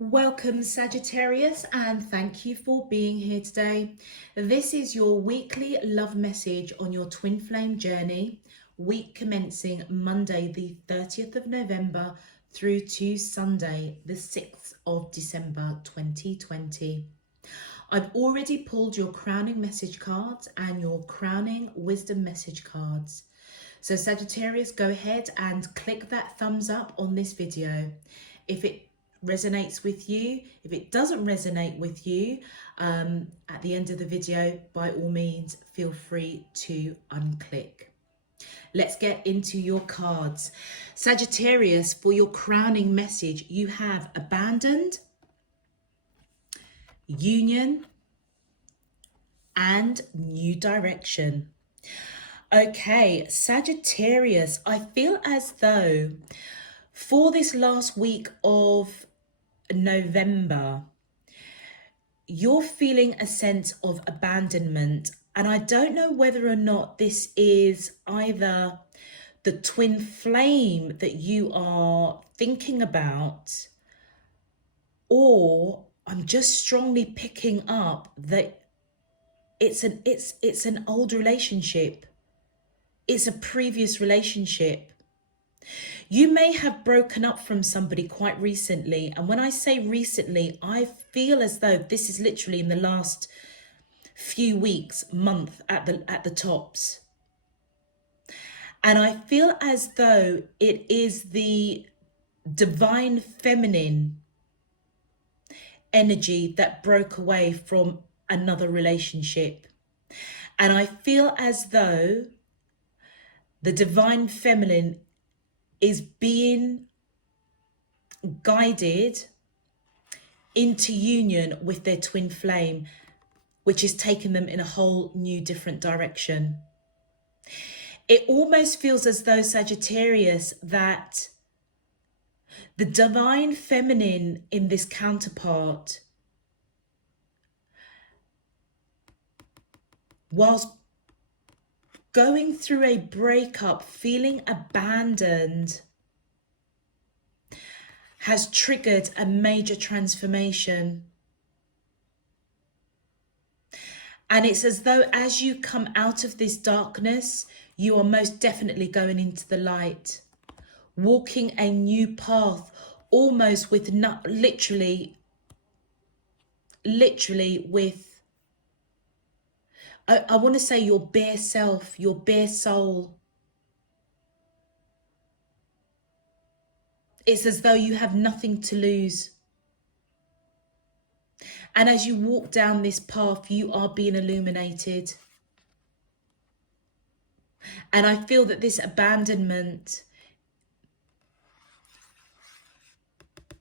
Welcome, Sagittarius, and thank you for being here today. This is your weekly love message on your twin flame journey, week commencing Monday, the 30th of November through to Sunday, the 6th of December 2020. I've already pulled your crowning message cards and your crowning wisdom message cards. So Sagittarius, go ahead and click that thumbs up on this video. If it resonates with you, if it doesn't resonate with you, at the end of the video, by all means, feel free to unclick. Let's get into your cards. Sagittarius, for your crowning message, you have abandoned, union, and new direction. Okay, Sagittarius, I feel as though for this last week of November, you're feeling a sense of abandonment. And I don't know whether or not this is either the twin flame that you are thinking about, or I'm just strongly picking up that it's an old relationship. It's a previous relationship. You may have broken up from somebody quite recently. And when I say recently, I feel as though this is literally in the last few weeks, month at the tops. And I feel as though it is the divine feminine energy that broke away from another relationship. And I feel as though the divine feminine is being guided into union with their twin flame, which is taking them in a whole new different direction. It almost feels as though, Sagittarius, that the divine feminine in this counterpart, whilst going through a breakup, feeling abandoned, has triggered a major transformation. And it's as though as you come out of this darkness, you are most definitely going into the light, walking a new path, almost with not literally with, I want to say, your bare self, your bare soul. It's as though you have nothing to lose. And as you walk down this path, you are being illuminated. And I feel that this abandonment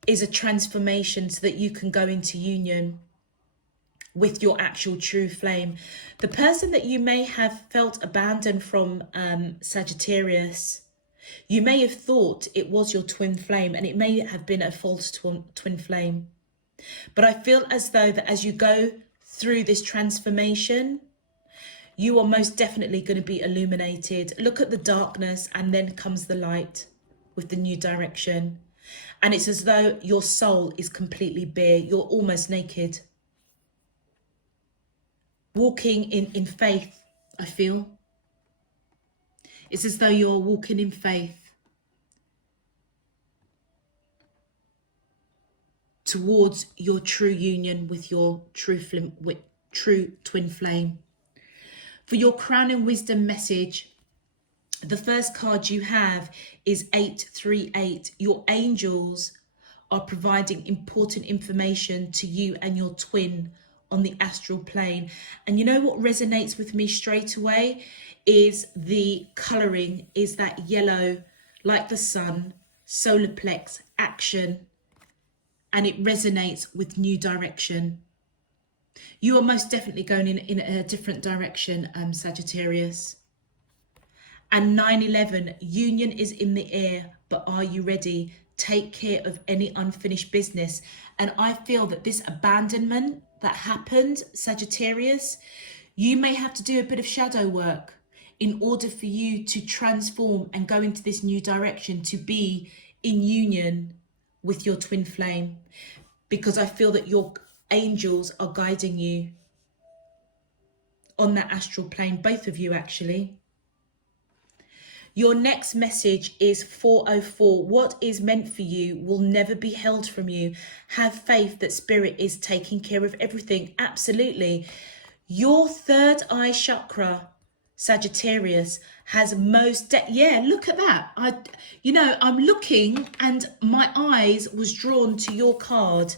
is a transformation so that you can go into union with your actual true flame. The person that you may have felt abandoned from, Sagittarius, you may have thought it was your twin flame, and it may have been a false twin flame. But I feel as though that as you go through this transformation, you are most definitely going to be illuminated. Look at the darkness, and then comes the light with the new direction. And it's as though your soul is completely bare. You're almost naked. Walking in faith, I feel. It's as though you're walking in faith towards your true union with your true twin flame. For your crowning wisdom message, the first card you have is 838. Your angels are providing important information to you and your twin on the astral plane. And you know what resonates with me straight away is the colouring, is that yellow, like the sun, solar plex, action, and it resonates with new direction. You are most definitely going in a different direction, Sagittarius. And 911, union is in the air, but are you ready? Take care of any unfinished business. And I feel that this abandonment that happened, Sagittarius, you may have to do a bit of shadow work in order for you to transform and go into this new direction, to be in union with your twin flame. because I feel that your angels are guiding you on that astral plane, both of you actually. Your next message is 404. What is meant for you will never be held from you. Have faith that spirit is taking care of everything. Absolutely. Your third eye chakra, Sagittarius, has yeah, look at that. I'm looking and my eyes was drawn to your card.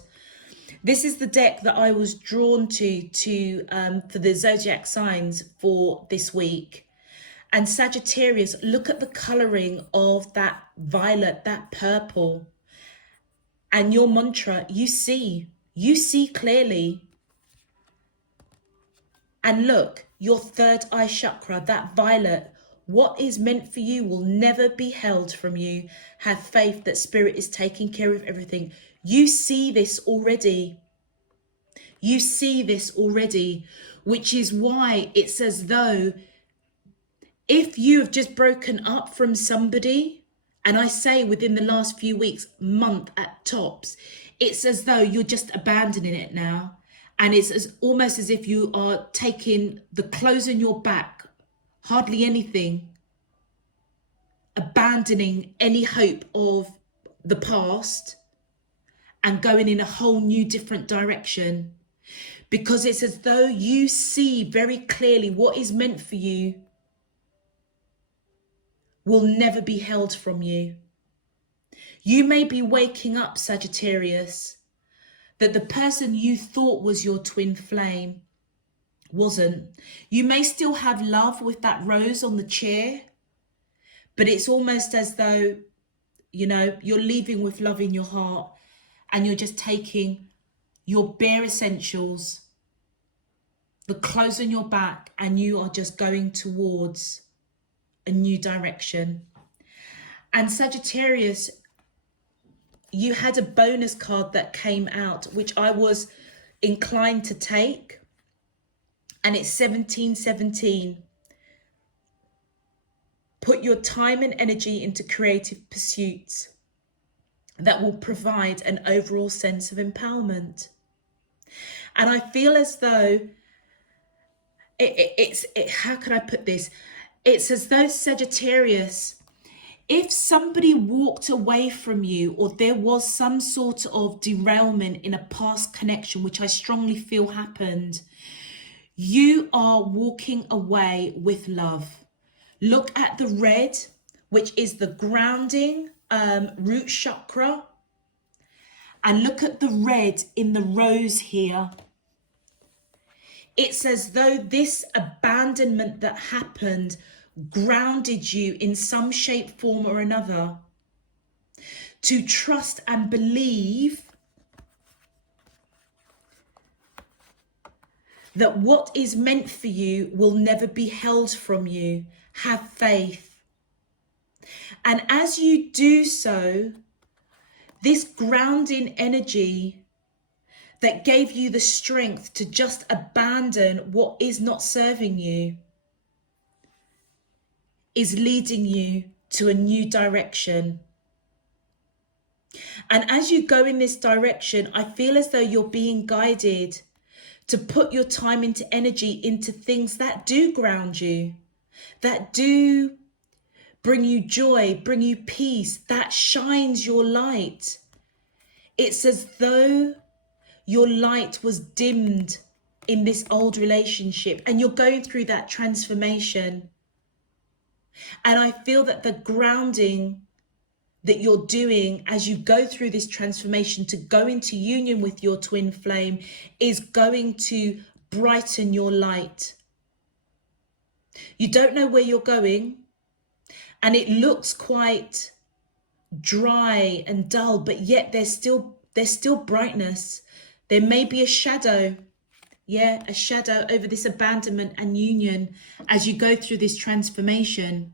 This is the deck that I was drawn to for the zodiac signs for this week. And Sagittarius, look at the colouring of that violet, that purple. And your mantra, you see clearly. And look, your third eye chakra, that violet, what is meant for you will never be held from you. Have faith that spirit is taking care of everything. You see this already. You see this already, which is why it's as though if you have just broken up from somebody, and I say within the last few weeks, month at tops, it's as though you're just abandoning it now. And it's almost as if you are taking the clothes on your back, hardly anything, abandoning any hope of the past and going in a whole new different direction. Because it's as though you see very clearly what is meant for you will never be held from you. You may be waking up, Sagittarius, that the person you thought was your twin flame wasn't. You may still have love with that rose on the chair, but it's almost as though, you're leaving with love in your heart and you're just taking your bare essentials, the clothes on your back, and you are just going towards a new direction. And Sagittarius, you had a bonus card that came out, which I was inclined to take. And it's 1717. Put your time and energy into creative pursuits that will provide an overall sense of empowerment. And I feel as though how can I put this? It's as though, Sagittarius, if somebody walked away from you or there was some sort of derailment in a past connection, which I strongly feel happened, you are walking away with love. Look at the red, which is the grounding root chakra. And look at the red in the rose here. It's as though this abandonment that happened grounded you in some shape, form or another to trust and believe that what is meant for you will never be held from you. Have faith. And as you do so, this grounding energy that gave you the strength to just abandon what is not serving you is leading you to a new direction. And as you go in this direction, I feel as though you're being guided to put your time into energy into things that do ground you, that do bring you joy, bring you peace, that shines your light. It's as though your light was dimmed in this old relationship and you're going through that transformation. And I feel that the grounding that you're doing as you go through this transformation to go into union with your twin flame is going to brighten your light. You don't know where you're going and it looks quite dry and dull, but yet there's still brightness. There may be a shadow, a shadow over this abandonment and union as you go through this transformation.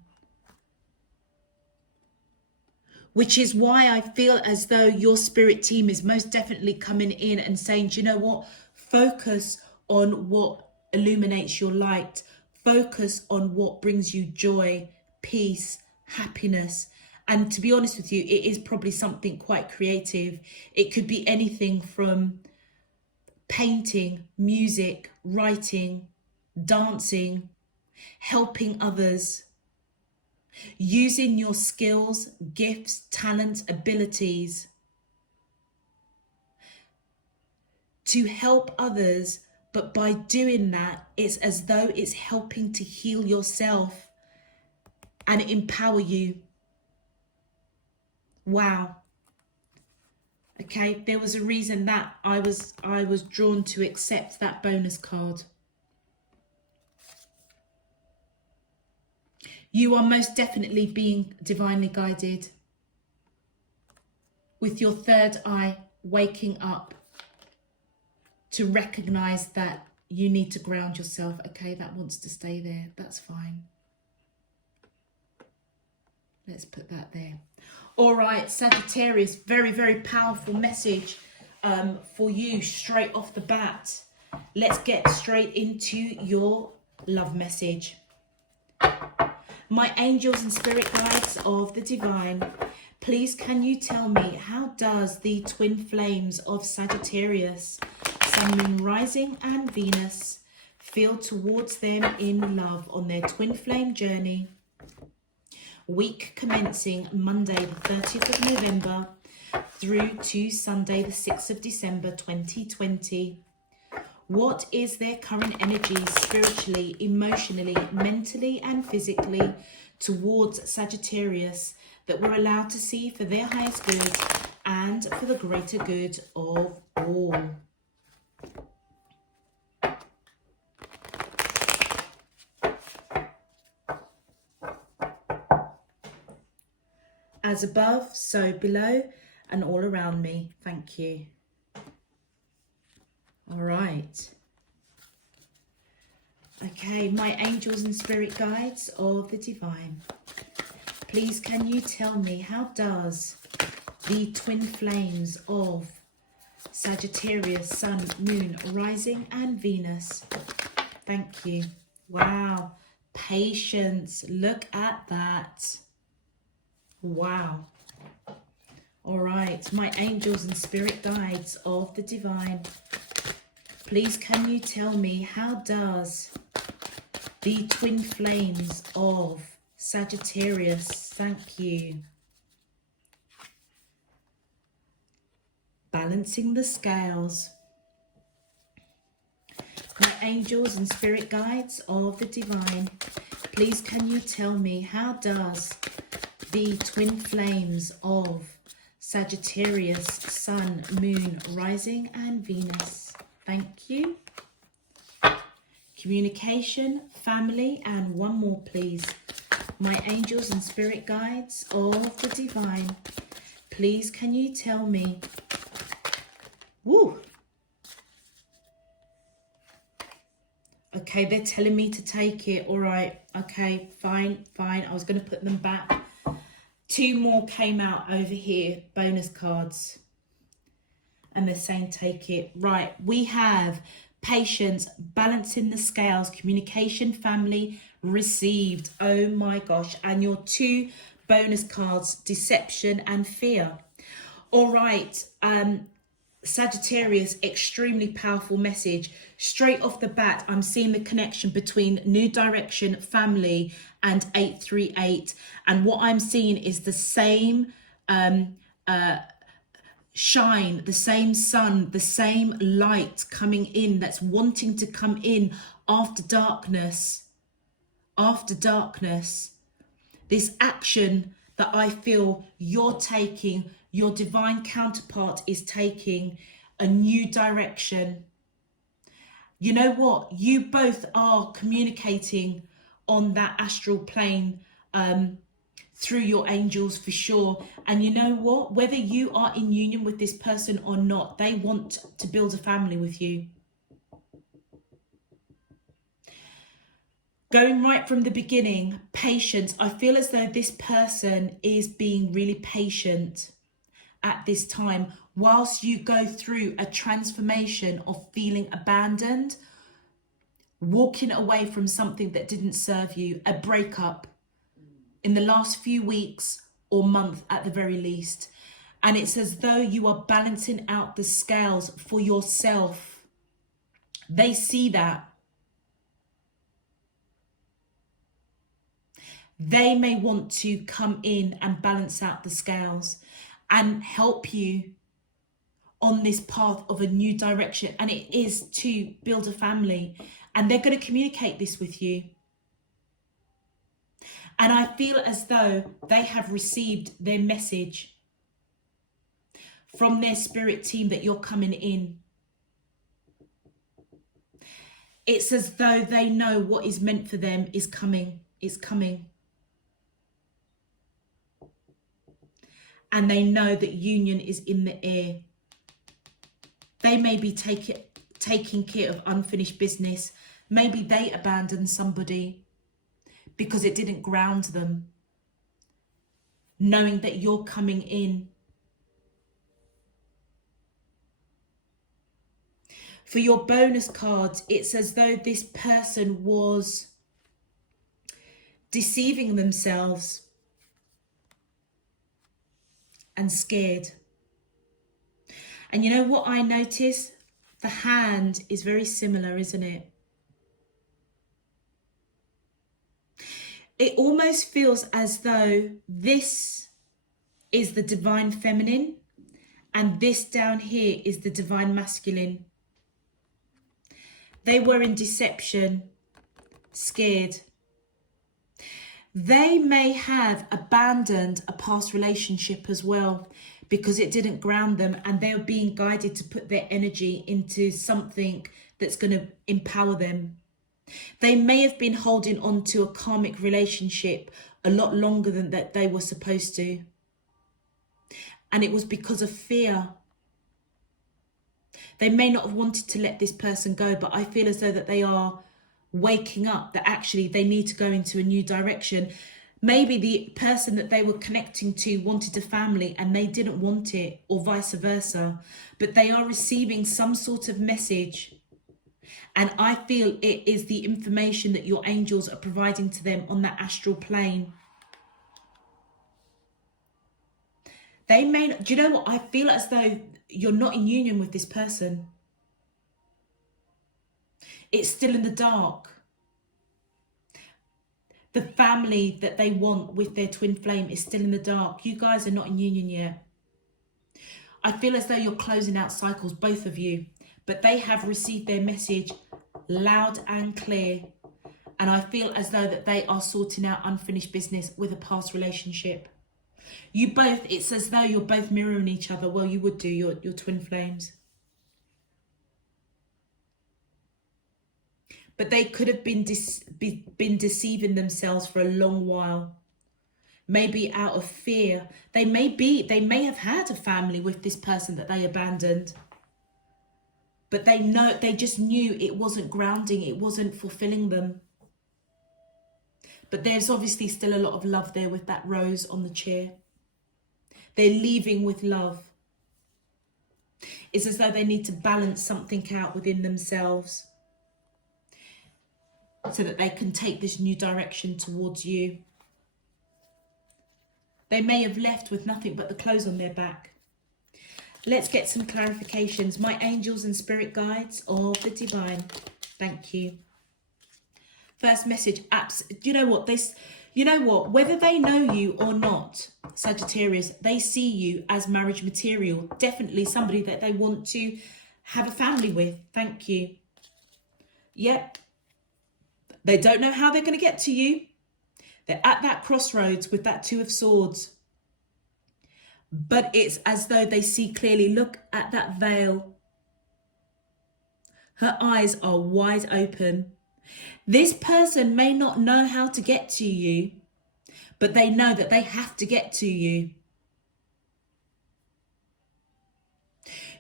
Which is why I feel as though your spirit team is most definitely coming in and saying, do you know what? Focus on what illuminates your light. Focus on what brings you joy, peace, happiness. And to be honest with you, it is probably something quite creative. It could be anything from painting, music, writing, dancing, helping others, using your skills, gifts, talents, abilities to help others. But by doing that, it's as though it's helping to heal yourself and empower you. Wow. Okay, there was a reason that I was drawn to accept that bonus card. You are most definitely being divinely guided, with your third eye waking up to recognize that you need to ground yourself. Okay, that wants to stay there. That's fine. Let's put that there. All right, Sagittarius, very, very powerful message for you straight off the bat. Let's get straight into your love message. My angels and spirit guides of the divine, please can you tell me, how does the twin flames of Sagittarius, Sun, Moon, Rising and Venus feel towards them in love on their twin flame journey? Week commencing Monday the 30th of November through to Sunday the 6th of December 2020. What is their current energy spiritually, emotionally, mentally and physically towards Sagittarius that we're allowed to see for their highest good and for the greater good of all? As above, so below and all around me. Thank you. All right. Okay, my angels and spirit guides of the divine, please can you tell me, how does the twin flames of Sagittarius, Sun, Moon, Rising and Venus, thank you. Wow, patience, look at that. Wow. All right, my angels and spirit guides of the divine, please can you tell me, how does the twin flames of Sagittarius, thank you, balancing the scales, my angels and spirit guides of the divine, please can you tell me, how does the twin flames of Sagittarius, Sun, Moon, Rising and Venus, thank you, communication, family and one more please, my angels and spirit guides of the divine, please can you tell me, woo, okay, they're telling me to take it. All right, okay, fine, I was going to put them back. Two more came out over here, bonus cards, and they're saying take it. Right, we have patience, balancing the scales, communication, family, received. Oh my gosh. And your two bonus cards, deception and fear. All right, Sagittarius, extremely powerful message. Straight off the bat, I'm seeing the connection between New Direction, family and 838. And what I'm seeing is the same shine, the same sun, the same light coming in, that's wanting to come in after darkness. After darkness. This action that I feel you're taking, your divine counterpart is taking, a new direction. You know what? You both are communicating on that astral plane through your angels for sure. And you know what? Whether you are in union with this person or not, they want to build a family with you. Going right from the beginning, patience. I feel as though this person is being really patient at this time whilst you go through a transformation of feeling abandoned, walking away from something that didn't serve you, a breakup. In the last few weeks, or month at the very least. And it's as though you are balancing out the scales for yourself. They see that. They may want to come in and balance out the scales and help you on this path of a new direction. And it is to build a family. And they're going to communicate this with you. And I feel as though they have received their message from their spirit team that you're coming in. It's as though they know what is meant for them is coming. It's coming. And they know that union is in the air. They may be taking care of unfinished business. Maybe they abandoned somebody because it didn't ground them. Knowing that you're coming in. For your bonus cards, it's as though this person was deceiving themselves and scared. And you know what I notice? The hand is very similar, isn't it? It almost feels as though this is the divine feminine and this down here is the divine masculine. They were in deception, scared. They may have abandoned a past relationship as well because it didn't ground them, and they are being guided to put their energy into something that's going to empower them. They may have been holding on to a karmic relationship a lot longer than that they were supposed to. And it was because of fear. They may not have wanted to let this person go, but I feel as though that they are waking up, that actually they need to go into a new direction. Maybe the person that they were connecting to wanted a family and they didn't want it, or vice versa. But they are receiving some sort of message. And I feel it is the information that your angels are providing to them on that astral plane. They may not, do you know what? I feel as though you're not in union with this person. It's still in the dark. The family that they want with their twin flame is still in the dark. You guys are not in union yet. I feel as though you're closing out cycles, both of you. But they have received their message loud and clear. And I feel as though that they are sorting out unfinished business with a past relationship. You both, it's as though you're both mirroring each other. Well, you would do, your twin flames. But they could have been deceiving themselves for a long while. Maybe out of fear. They may have had a family with this person that they abandoned. But they just knew it wasn't grounding, it wasn't fulfilling them. But there's obviously still a lot of love there with that rose on the chair. They're leaving with love. It's as though they need to balance something out within themselves so that they can take this new direction towards you. They may have left with nothing but the clothes on their back. Let's get some clarifications. My angels and spirit guides of the divine. Thank you. First message. You know what? Whether they know you or not, Sagittarius, they see you as marriage material. Definitely somebody that they want to have a family with. Thank you. Yep. They don't know how they're going to get to you. They're at that crossroads with that Two of Swords. But it's as though they see clearly. Look at that veil. Her eyes are wide open. This person may not know how to get to you, but they know that they have to get to you.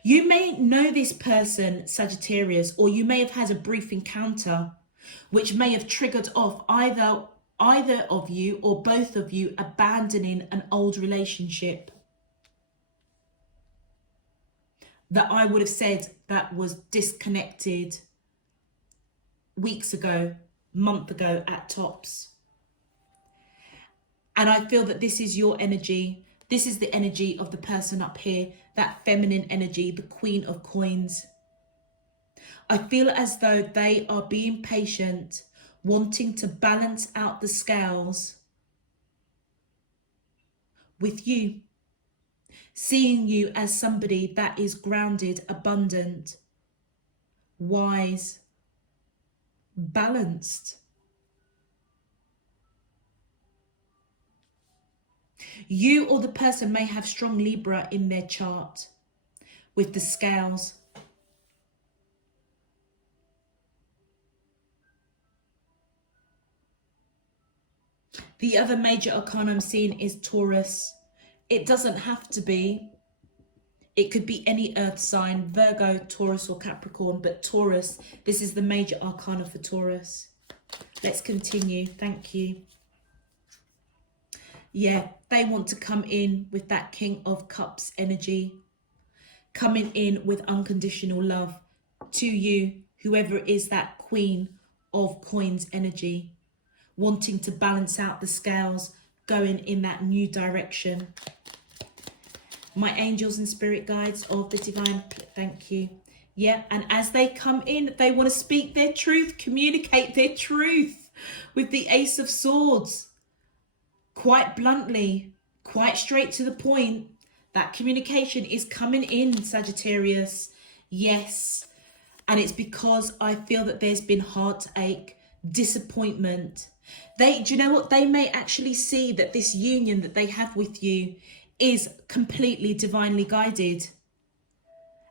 You may know this person, Sagittarius, or you may have had a brief encounter which may have triggered off either of you or both of you abandoning an old relationship that I would have said that was disconnected weeks ago, month ago at tops. And I feel that this is your energy. This is the energy of the person up here, that feminine energy, the Queen of Coins. I feel as though they are being patient, wanting to balance out the scales with you, seeing you as somebody that is grounded, abundant, wise, balanced. You or the person may have strong Libra in their chart with the scales. The other major arcana I'm seeing is Taurus. It doesn't have to be. It could be any earth sign, Virgo, Taurus or Capricorn, but Taurus, this is the major arcana for Taurus. Let's continue. Thank you. Yeah, they want to come in with that King of Cups energy, coming in with unconditional love to you, whoever is that Queen of Coins energy, wanting to balance out the scales, going in that new direction. My angels and spirit guides of the divine, thank you. Yeah, and as they come in, they want to speak their truth, communicate their truth with the Ace of Swords. Quite bluntly, quite straight to the point. That communication is coming in, Sagittarius. Yes. And it's because I feel that there's been heartache, disappointment. Do you know what? They may actually see that this union that they have with you is completely divinely guided.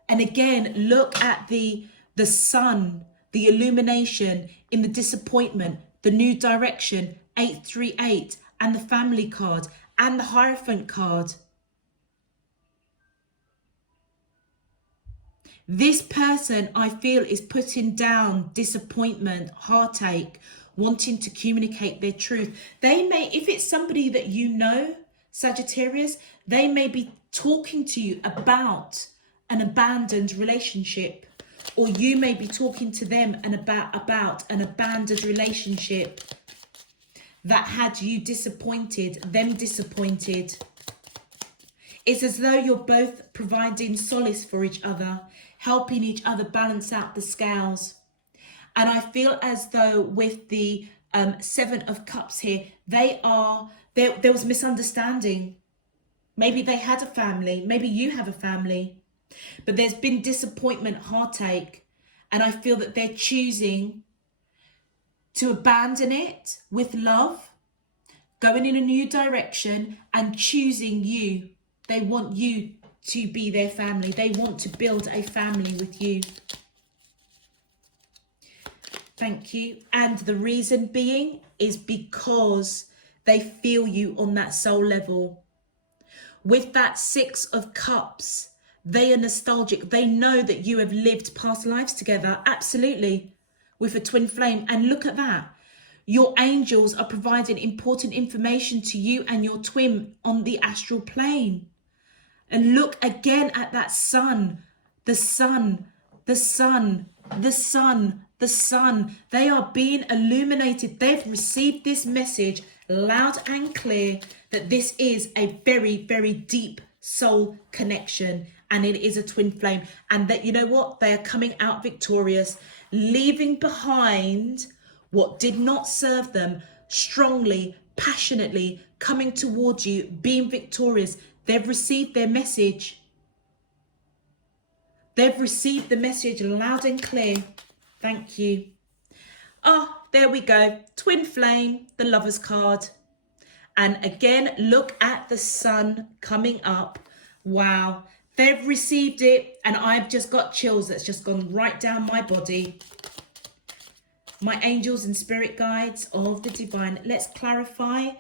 And again, look at the sun, the illumination in the disappointment, the new direction, 838, and the family card, and the Hierophant card. This person, I feel, is putting down disappointment, heartache, wanting to communicate their truth. They may, if it's somebody that you know, Sagittarius, they may be talking to you about an abandoned relationship, or you may be talking to them about an abandoned relationship that had you disappointed, them disappointed. It's as though you're both providing solace for each other, helping each other balance out the scales. And I feel as though with the Seven of Cups here, there was misunderstanding. Maybe they had a family, maybe you have a family, but there's been disappointment, heartache, and I feel that they're choosing to abandon it with love, going in a new direction and choosing you. They want you to be their family. They want to build a family with you. Thank you. And the reason being is because they feel you on that soul level. With that Six of Cups, they are nostalgic. They know that you have lived past lives together. Absolutely. With a twin flame. And look at that. Your angels are providing important information to you and your twin on the astral plane. And look again at that sun, the sun, the sun, the sun, the sun. They are being illuminated. They've received this message loud and clear that this is a very, very deep soul connection. And it is a twin flame. And that, you know what? They are coming out victorious, leaving behind what did not serve them, strongly, passionately coming towards you, being victorious. They've received their message. They've received the message loud and clear. Thank you. Oh, there we go. Twin flame, the Lover's card. And again, look at the sun coming up. Wow. They've received it and I've just got chills that's just gone right down my body. My angels and spirit guides of the divine. Let's clarify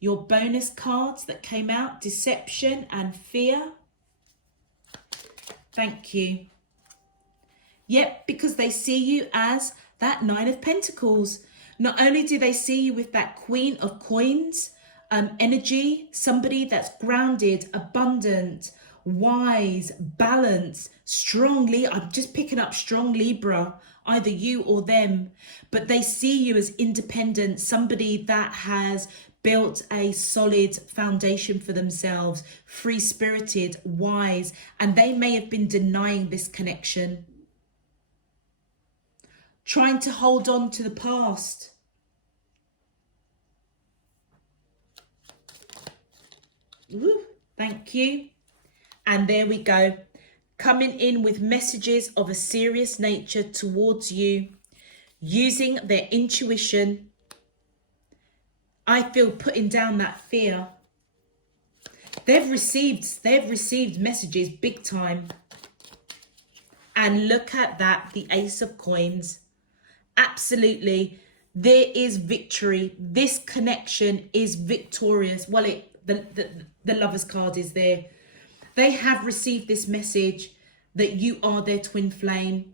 your bonus cards that came out. Deception and fear. Thank you. Yep, because they see you as that Nine of Pentacles. Not only do they see you with that Queen of Coins energy, somebody that's grounded, abundant, wise, balanced, strongly. I'm just picking up strong Libra, either you or them, but they see you as independent, somebody that has built a solid foundation for themselves, free-spirited, wise, and they may have been denying this connection, trying to hold on to the past. Woo, thank you. And there we go. Coming in with messages of a serious nature towards you, using their intuition. I feel putting down that fear. They've received messages big time. And look at that, the Ace of Coins. Absolutely, there is victory. This connection is victorious. Well, the Lover's card is there. They have received this message that you are their twin flame,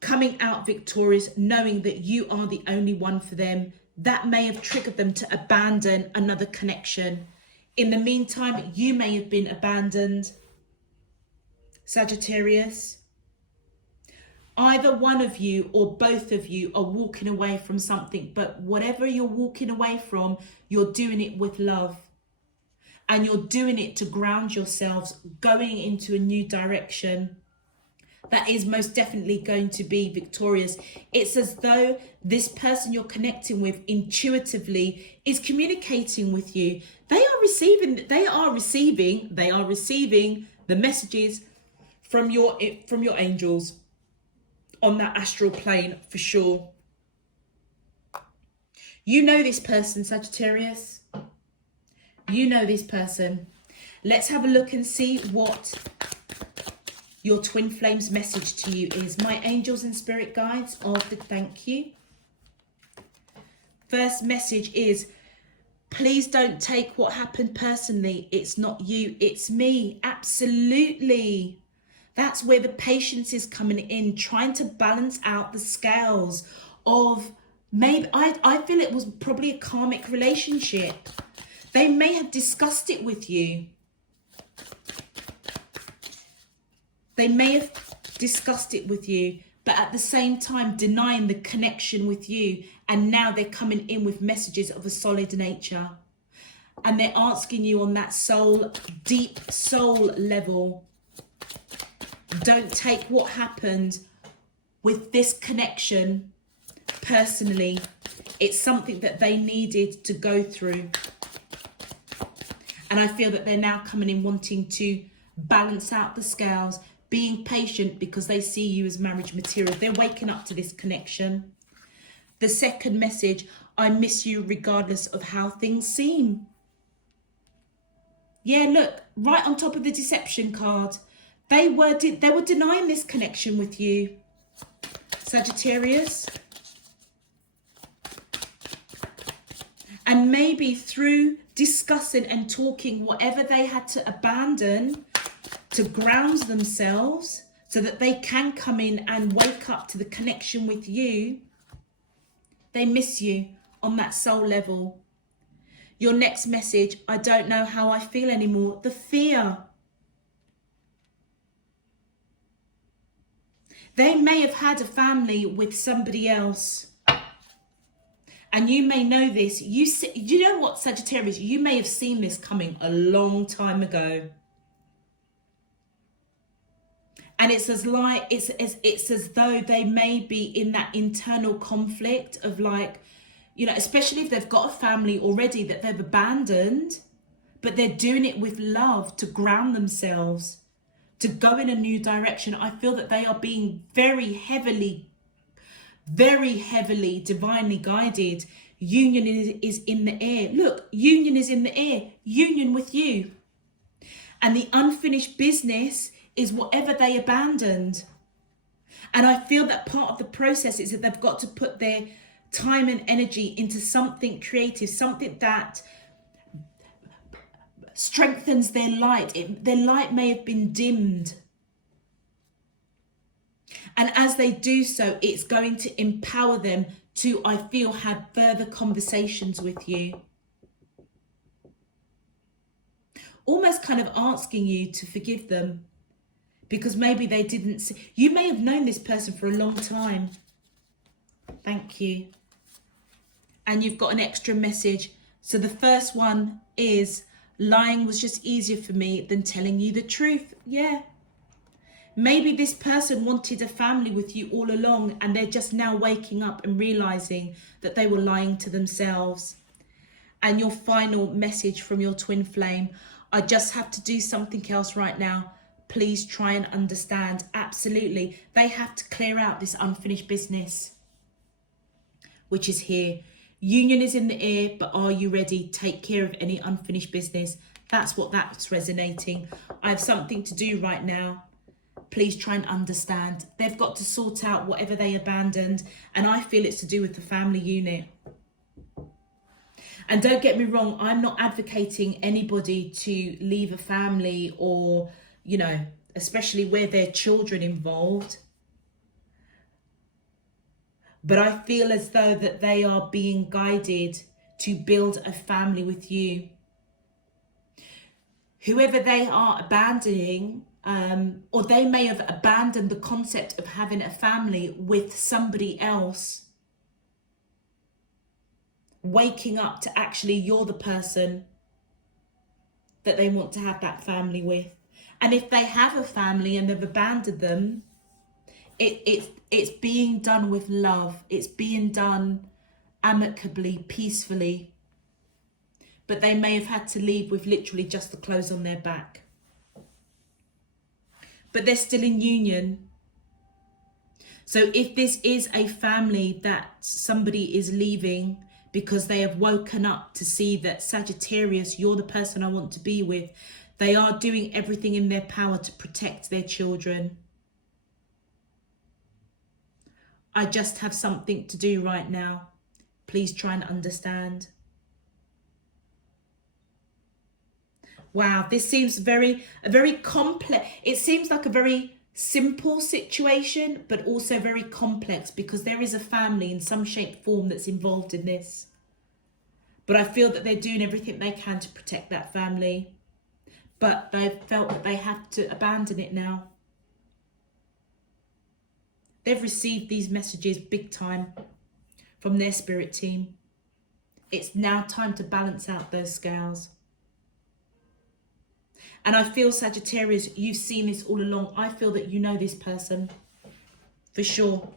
coming out victorious, knowing that you are the only one for them. That may have triggered them to abandon another connection. In the meantime, you may have been abandoned, Sagittarius. Either one of you or both of you are walking away from something, but whatever you're walking away from, you're doing it with love. And you're doing it to ground yourselves, going into a new direction that is most definitely going to be victorious. It's as though this person you're connecting with intuitively is communicating with you. They are receiving the messages from your angels on that astral plane for sure. You know this person, Sagittarius. You know this person. Let's have a look and see what your twin flame's message to you is. My angels and spirit guides of the thank you. First message is, please don't take what happened personally. It's not you, it's me. Absolutely. That's where the patience is coming in, trying to balance out the scales of maybe, I feel it was probably a karmic relationship. They may have discussed it with you. They may have discussed it with you, but at the same time denying the connection with you. And now they're coming in with messages of a solid nature. And they're asking you on that soul, deep soul level, don't take what happened with this connection personally. It's something that they needed to go through. And I feel that they're now coming in wanting to balance out the scales, being patient because they see you as marriage material. They're waking up to this connection. The second message, I miss you regardless of how things seem. Yeah, look, right on top of the deception card. They were denying this connection with you, Sagittarius. And maybe through discussing and talking, whatever they had to abandon to ground themselves so that they can come in and wake up to the connection with you, they miss you on that soul level. Your next message, I don't know how I feel anymore. The fear. They may have had a family with somebody else. And you may know this. You know what, Sagittarius? You may have seen this coming a long time ago. And it's as though they may be in that internal conflict of like, you know, especially if they've got a family already that they've abandoned, but they're doing it with love to ground themselves, to go in a new direction. I feel that they are being very heavily divinely guided. Union is in the air. Look, union is in the air. Union with you. And the unfinished business is whatever they abandoned. And I feel that part of the process is that they've got to put their time and energy into something creative, something that strengthens their light. Their light may have been dimmed. And as they do so, it's going to empower them to, I feel, have further conversations with you. Almost kind of asking you to forgive them. Because maybe they didn't see. You may have known this person for a long time. Thank you. And you've got an extra message. So the first one is, lying was just easier for me than telling you the truth. Yeah. Maybe this person wanted a family with you all along, and they're just now waking up and realizing that they were lying to themselves. And your final message from your twin flame: I just have to do something else right now. Please try and understand. Absolutely. They have to clear out this unfinished business, which is here. Union is in the air, but are you ready? Take care of any unfinished business. That's what that's resonating. I have something to do right now. Please try and understand. They've got to sort out whatever they abandoned, and I feel it's to do with the family unit. And don't get me wrong, I'm not advocating anybody to leave a family, or, you know, especially where there are children involved. But I feel as though that they are being guided to build a family with you. Whoever they are abandoning, or they may have abandoned the concept of having a family with somebody else, waking up to actually you're the person that they want to have that family with. And if they have a family and they've abandoned them, it's being done with love. It's being done amicably, peacefully. But they may have had to leave with literally just the clothes on their back. But they're still in union. So if this is a family that somebody is leaving because they have woken up to see that, Sagittarius, you're the person I want to be with, they are doing everything in their power to protect their children. I just have something to do right now. Please try and understand. Wow, this seems a very complex. It seems like a very simple situation, but also very complex, because there is a family in some shape, form that's involved in this. But I feel that they're doing everything they can to protect that family. But they've felt that they have to abandon it now. They've received these messages big time from their spirit team. It's now time to balance out those scales. And I feel, Sagittarius, you've seen this all along. I feel that you know this person for sure.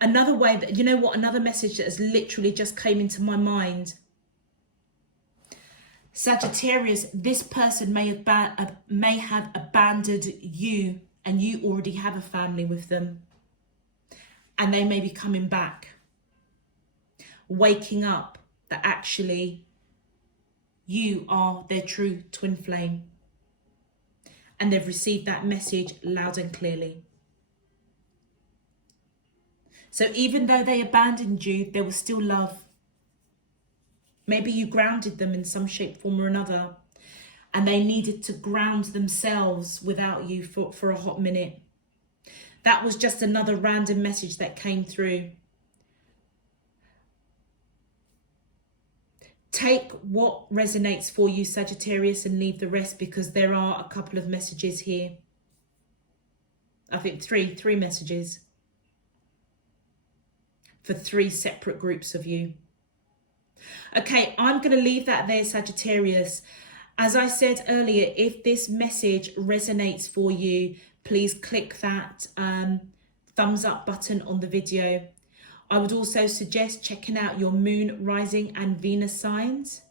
Another way that, you know what, another message that has literally just came into my mind. Sagittarius, this person may have abandoned you, and you already have a family with them. And they may be coming back, waking up that actually you are their true twin flame. And they've received that message loud and clearly. So even though they abandoned you, there was still love. Maybe you grounded them in some shape, form or another, and they needed to ground themselves without you for a hot minute. That was just another random message that came through. Take what resonates for you, Sagittarius, and leave the rest, because there are a couple of messages here. I think three messages for three separate groups of you. Okay, I'm going to leave that there, Sagittarius. As I said earlier, if this message resonates for you, please click that thumbs up button on the video. I would also suggest checking out your moon, rising and Venus signs.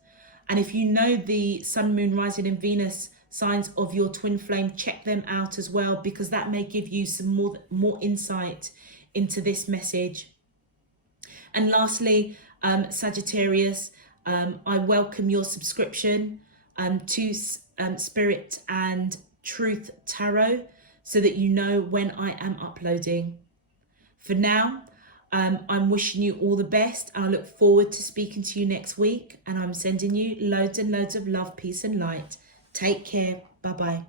And if you know the sun, moon, rising and Venus signs of your twin flame, check them out as well, because that may give you some more insight into this message. And lastly, Sagittarius, I welcome your subscription to Spirit and Truth Tarot, so that you know when I am uploading. For now, I'm wishing you all the best. I look forward to speaking to you next week, and I'm sending you loads and loads of love, peace and light. Take care. Bye-bye.